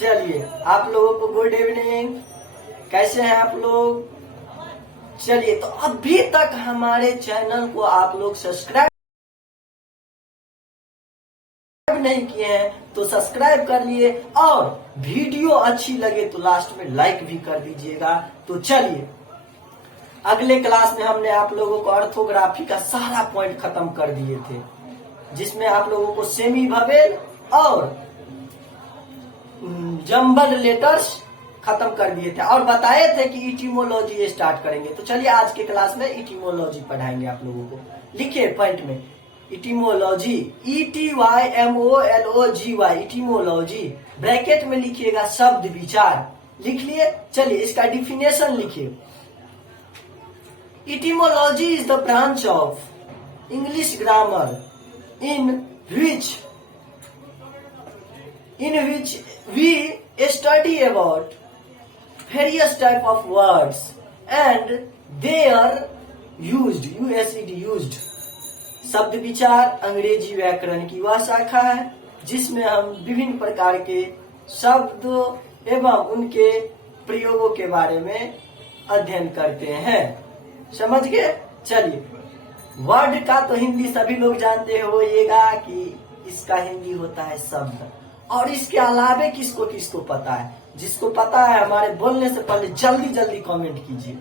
चलिए, आप लोगों को गुड इवनिंग। कैसे हैं आप लोग? चलिए, तो अभी तक हमारे चैनल को आप लोग सब्सक्राइब नहीं किए हैं तो सब्सक्राइब कर लिए, और वीडियो अच्छी लगे तो लास्ट में लाइक भी कर दीजिएगा। तो चलिए, अगले क्लास में हमने आप लोगों को ऑर्थोग्राफी का सारा पॉइंट खत्म कर दिए थे, जिसमें आप लोगों को सेमी वोवेल और जंबल लेटर्स खत्म कर दिए थे और बताए थे कि इटिमोलॉजी स्टार्ट करेंगे। तो चलिए, आज के क्लास में इटिमोलॉजी पढ़ाएंगे आप लोगों को। लिखिए पॉइंट में इटिमोलॉजी, ETYMOLOGY, इटिमोलॉजी। ब्रैकेट में लिखिएगा शब्द विचार। लिख लिए? चलिए, इसका डिफिनेशन लिखिए। Etymology is the branch of English grammar in which we study about various type of words and they are used। शब्द विचार अंग्रेजी व्याकरण की वह शाखा है जिसमें हम विभिन्न प्रकार के शब्द एवं उनके प्रयोगों के बारे में अध्ययन करते हैं। समझ गए? चलिए, वर्ड का तो हिंदी सभी लोग जानते होइएगा कि इसका हिंदी होता है शब्द, और इसके अलावे किसको किसको पता है? जिसको पता है हमारे बोलने से पहले जल्दी जल्दी कमेंट कीजिए,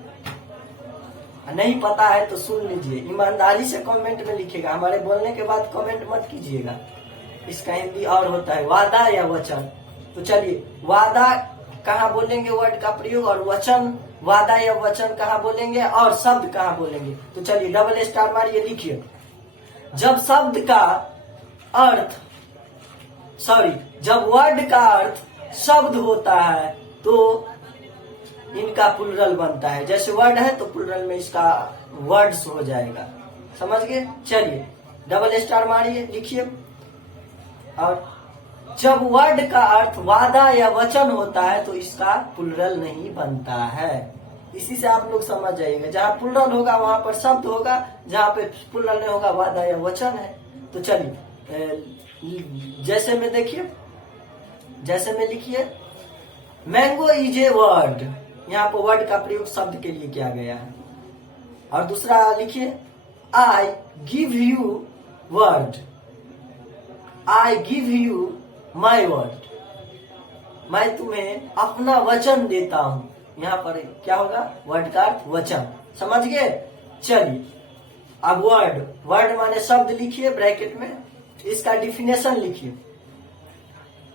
नहीं पता है तो सुन लीजिए, ईमानदारी से कमेंट में लिखिएगा, हमारे बोलने के बाद कमेंट मत कीजिएगा। इसका हिंदी और होता है वादा या वचन। तो चलिए, वादा कहाँ बोलेंगे वर्ड का प्रयोग, और वचन, वादा या वचन कहाँ बोलेंगे, और शब्द कहाँ बोलेंगे। तो चलिए, डबल स्टार मारिए, लिखिए। जब शब्द का अर्थ जब वर्ड का अर्थ शब्द होता है तो इनका प्लुरल बनता है। जैसे वर्ड है तो प्लुरल में इसका वर्ड्स हो जाएगा। समझ गए? चलिए, डबल स्टार मारिए, लिखिए। और जब वर्ड का अर्थ वादा या वचन होता है तो इसका प्लुरल नहीं बनता है। इसी से आप लोग समझ जाइएगा, जहाँ प्लुरल होगा वहां पर शब्द होगा, जहाँ पे प्लुरल नहीं होगा वादा या वचन है। तो चलिए, जैसे में देखिए, जैसे में लिखिए, मैंगो इज ए वर्ड। यहाँ पर वर्ड का प्रयोग शब्द के लिए किया गया है। और दूसरा लिखिए, I give you word, I give you my word. मैं तुम्हें अपना वचन देता हूं। यहाँ पर क्या होगा? वर्ड का अर्थ वचन। समझ गए? चलिए, अब वर्ड माने शब्द लिखिए ब्रैकेट में, इसका डिफिनेशन लिखिए।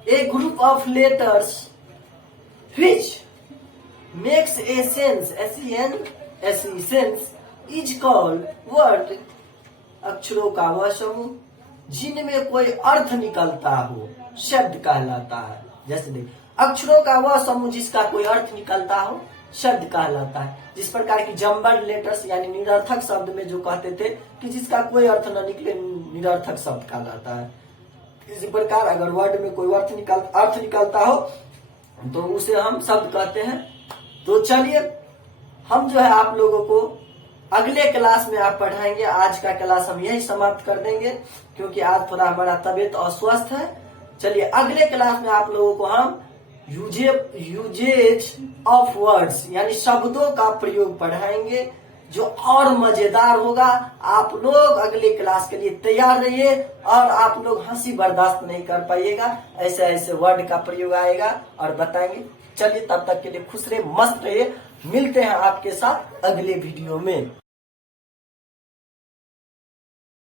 A group of letters which makes a sense, sense is called word। अक्षरों का वह समूह जिनमें कोई अर्थ निकलता हो शब्द कहलाता है। जैसे देखिए, अक्षरों का वह समूह जिसका कोई अर्थ निकलता हो शब्द कहलाता है। जिस प्रकार की जंबल लेटर्स यानी निरर्थक शब्द में जो कहते थे कि जिसका कोई अर्थ न निकले निरर्थक शब्द कहलाता है, इसी प्रकार अगर वर्ड में कोई अर्थ निकलता हो तो उसे हम शब्द कहते हैं। तो चलिए, हम जो है आप लोगों को अगले क्लास में आप पढ़ाएंगे। आज का क्लास हम यही समाप्त कर देंगे क्योंकि आज थोड़ा हमारा तबीयत अस्वस्थ है। चलिए, अगले क्लास में आप लोगों को हम यूजेज ऑफ वर्ड्स यानी शब्दों का प्रयोग पढ़ाएंगे, जो और मजेदार होगा। आप लोग अगले क्लास के लिए तैयार रहिए, और आप लोग हंसी बर्दाश्त नहीं कर पाइएगा। ऐसे ऐसे वर्ड का प्रयोग आएगा और बताएंगे। चलिए, तब तक के लिए खुश रहिए, मस्त रहिए। मिलते हैं आपके साथ अगले वीडियो में।